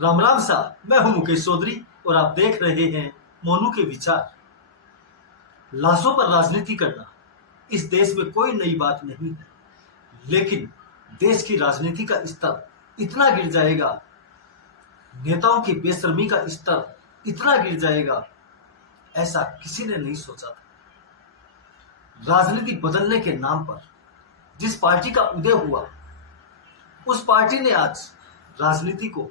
राम राम साहब, मैं हूं मुकेश चौधरी और आप देख रहे हैं मोनू के विचार। लाशों पर राजनीति करना इस देश में कोई नई बात नहीं है, लेकिन देश की राजनीति का स्तर इतना गिर जाएगा, नेताओं की बेशर्मी का स्तर इतना गिर जाएगा, ऐसा किसी ने नहीं सोचा था। राजनीति बदलने के नाम पर जिस पार्टी का उदय हुआ, उस पार्टी ने आज राजनीति को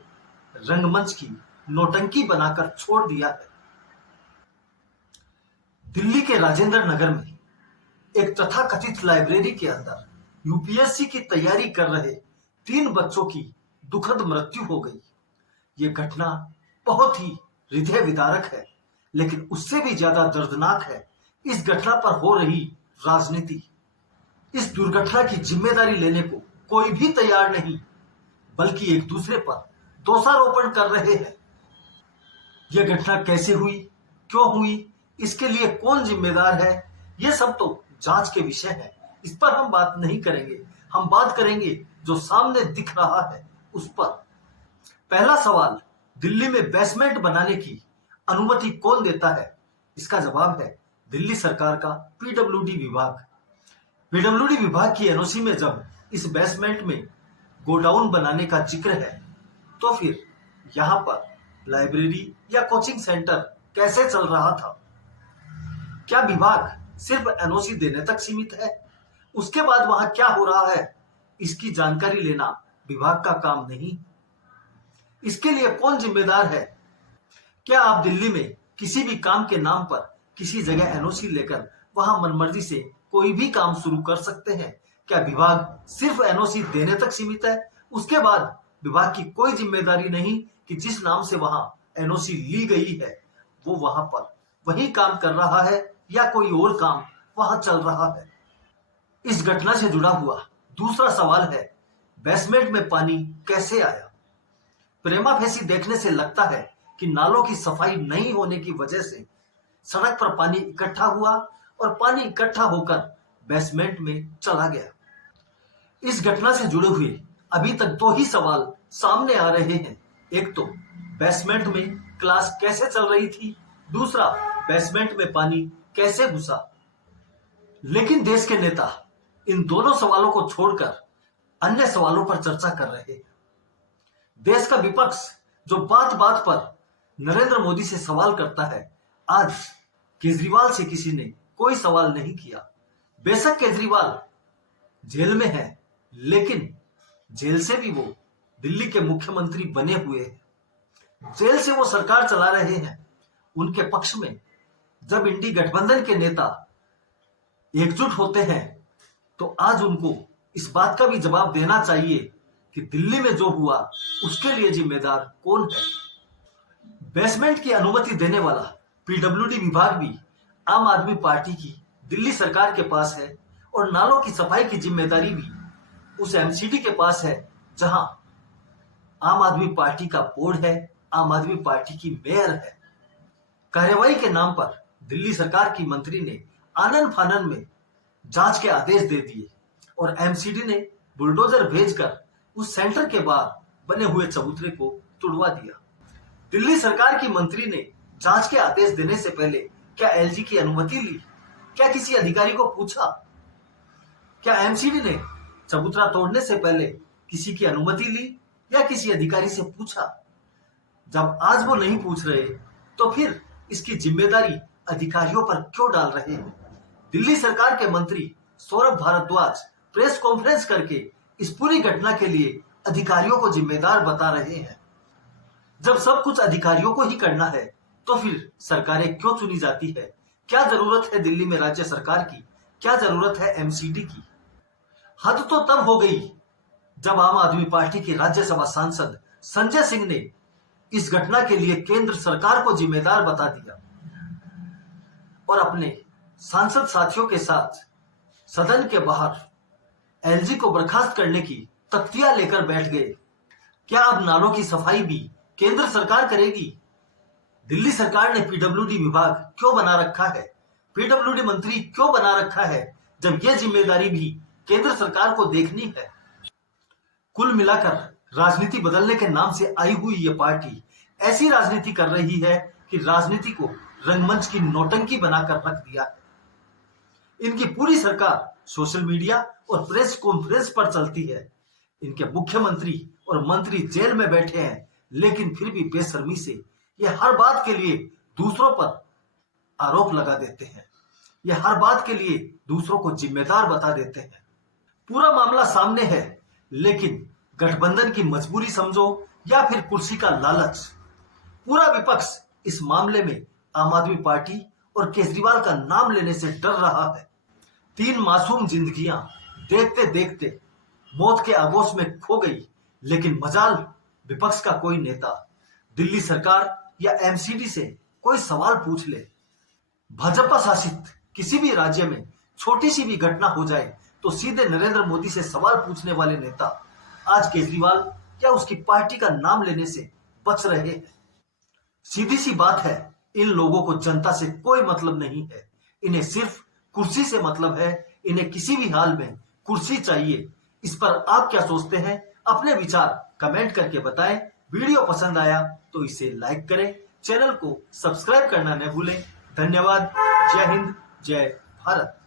रंगमंच की नौटंकी बनाकर छोड़ दिया है। दिल्ली के राजेंद्र नगर में एक तथाकथित लाइब्रेरी के अंदर यूपीएससी की तैयारी कर रहे 3 बच्चों की दुखद मृत्यु हो गई। ये घटना बहुत ही हृदय विदारक है, लेकिन उससे भी ज्यादा दर्दनाक है इस घटना पर हो रही राजनीति। इस दुर्घटना की जिम्मेदारी लेने को कोई भी तैयार नहीं, बल्कि एक दूसरे पर दोषारोपण कर रहे हैं। यह घटना कैसे हुई, क्यों हुई, इसके लिए कौन जिम्मेदार है, यह सब तो जांच के विषय है। इस पर हम बात नहीं करेंगे, हम बात करेंगे जो सामने दिख रहा है उस पर। पहला सवाल, दिल्ली में बेसमेंट बनाने की अनुमति कौन देता है? इसका जवाब है दिल्ली सरकार का पीडब्ल्यूडी विभाग। पीडब्ल्यूडी विभाग की एनओसी में जब इस बेसमेंट में गोडाउन बनाने का जिक्र है, तो फिर यहां पर लाइब्रेरी या कोचिंग सेंटर कैसे चल रहा था? क्या विभाग सिर्फ एनओसी देने तक सीमित है? उसके बाद वहां क्या हो रहा है, इसकी जानकारी लेना विभाग का काम नहीं। इसके लिए कौन जिम्मेदार है? क्या आप दिल्ली में किसी भी काम के नाम पर किसी जगह एनओसी लेकर वहां मनमर्जी से कोई भी काम शुरू कर सकते हैं? क्या विभाग सिर्फ एनओसी देने तक सीमित है? उसके बाद विभाग की कोई जिम्मेदारी नहीं कि जिस नाम से वहां एनओसी ली गई है वो वहां पर वही काम कर रहा है या कोई और काम वहां चल रहा है। इस घटना से जुड़ा हुआ दूसरा सवाल है, बेसमेंट में पानी कैसे आया? प्रेमा फेसी देखने से लगता है कि नालों की सफाई नहीं होने की वजह से सड़क पर पानी इकट्ठा हुआ और पानी इकट्ठा होकर बेसमेंट में चला गया। इस घटना से जुड़े हुए अभी तक 2 ही सवाल सामने आ रहे हैं। एक तो बेसमेंट में क्लास कैसे चल रही थी, दूसरा बेसमेंट में पानी कैसे घुसा। लेकिन देश के नेता इन दोनों सवालों को छोड़कर अन्य सवालों पर चर्चा कर रहे हैं। देश का विपक्ष जो बात बात पर नरेंद्र मोदी से सवाल करता है, आज केजरीवाल से किसी ने कोई सवाल नहीं किया। बेशक केजरीवाल जेल में है, लेकिन जेल से भी वो दिल्ली के मुख्यमंत्री बने हुए हैं। जेल से वो सरकार चला रहे हैं। उनके पक्ष में जब इंडी गठबंधन के नेता एकजुट होते हैं, तो आज उनको इस बात का भी जवाब देना चाहिए कि दिल्ली में जो हुआ उसके लिए जिम्मेदार कौन है। बेसमेंट की अनुमति देने वाला पीडब्ल्यूडी विभाग भी आम आदमी पार्टी की दिल्ली सरकार के पास है और नालों की सफाई की जिम्मेदारी भी उस एमसीडी के पास है, जहां आम आदमी पार्टी का बोर्ड है, आम आदमी पार्टी की मेयर है। कार्रवाई के नाम पर दिल्ली सरकार की मंत्री ने आनन फानन में जांच के आदेश दे दिए और एमसीडी ने बुलडोजर भेजकर उस सेंटर के बाहर बने हुए चबूतरे को तुड़वा दिया। दिल्ली सरकार की मंत्री ने जांच के आदेश देने से पहले क्या एलजी की अनुमति ली? क्या किसी अधिकारी को पूछा? क्या एमसीडी ने चबूतरा तोड़ने से पहले किसी की अनुमति ली या किसी अधिकारी से पूछा? जब आज वो नहीं पूछ रहे, तो फिर इसकी जिम्मेदारी अधिकारियों पर क्यों डाल रहे हैं? दिल्ली सरकार के मंत्री सौरभ भारद्वाज प्रेस कॉन्फ्रेंस करके इस पूरी घटना के लिए अधिकारियों को जिम्मेदार बता रहे हैं। जब सब कुछ अधिकारियों को ही करना है, तो फिर सरकारें क्यों चुनी जाती है? क्या जरूरत है दिल्ली में राज्य सरकार की? क्या जरूरत है एमसीडी की? हद तो तब हो गई जब आम आदमी पार्टी के राज्यसभा सांसद संजय सिंह ने इस घटना के लिए केंद्र सरकार को जिम्मेदार बता दिया और अपने सांसद साथियों के साथ सदन के बाहर एलजी को बर्खास्त करने की तख्तियां लेकर बैठ गए। क्या अब नालों की सफाई भी केंद्र सरकार करेगी? दिल्ली सरकार ने पीडब्ल्यूडी विभाग क्यों बना रखा है? पीडब्ल्यूडी मंत्री क्यों बना रखा है, जब यह जिम्मेदारी भी केंद्र सरकार को देखनी है? कुल मिलाकर राजनीति बदलने के नाम से आई हुई ये पार्टी ऐसी राजनीति कर रही है कि राजनीति को रंगमंच की नौटंकी बनाकर रख दिया है। इनकी पूरी सरकार सोशल मीडिया और प्रेस कॉन्फ्रेंस पर चलती है। इनके मुख्यमंत्री और मंत्री जेल में बैठे हैं, लेकिन फिर भी बेशर्मी से ये हर बात के लिए दूसरों पर आरोप लगा देते हैं। ये हर बात के लिए दूसरों को जिम्मेदार बता देते हैं। पूरा मामला सामने है, लेकिन गठबंधन की मजबूरी समझो या फिर कुर्सी का लालच, पूरा विपक्ष इस मामले में आम आदमी पार्टी और केजरीवाल का नाम लेने से डर रहा है। 3 मासूम जिंदगियां देखते देखते मौत के आगोश में खो गई, लेकिन मजाल विपक्ष का कोई नेता दिल्ली सरकार या एमसीडी से कोई सवाल पूछ ले। भाजपा शासित किसी भी राज्य में छोटी सी भी घटना हो जाए तो सीधे नरेंद्र मोदी से सवाल पूछने वाले नेता आज केजरीवाल या उसकी पार्टी का नाम लेने से बच रहे हैं। सीधी सी बात है, इन लोगों को जनता से कोई मतलब नहीं है। इन्हें सिर्फ कुर्सी से मतलब है। इन्हें किसी भी हाल में कुर्सी चाहिए। इस पर आप क्या सोचते हैं? अपने विचार कमेंट करके बताएं। वीडियो पसंद आया तो इसे लाइक करें, चैनल को सब्सक्राइब करना न भूलें। धन्यवाद। जय हिंद, जय भारत।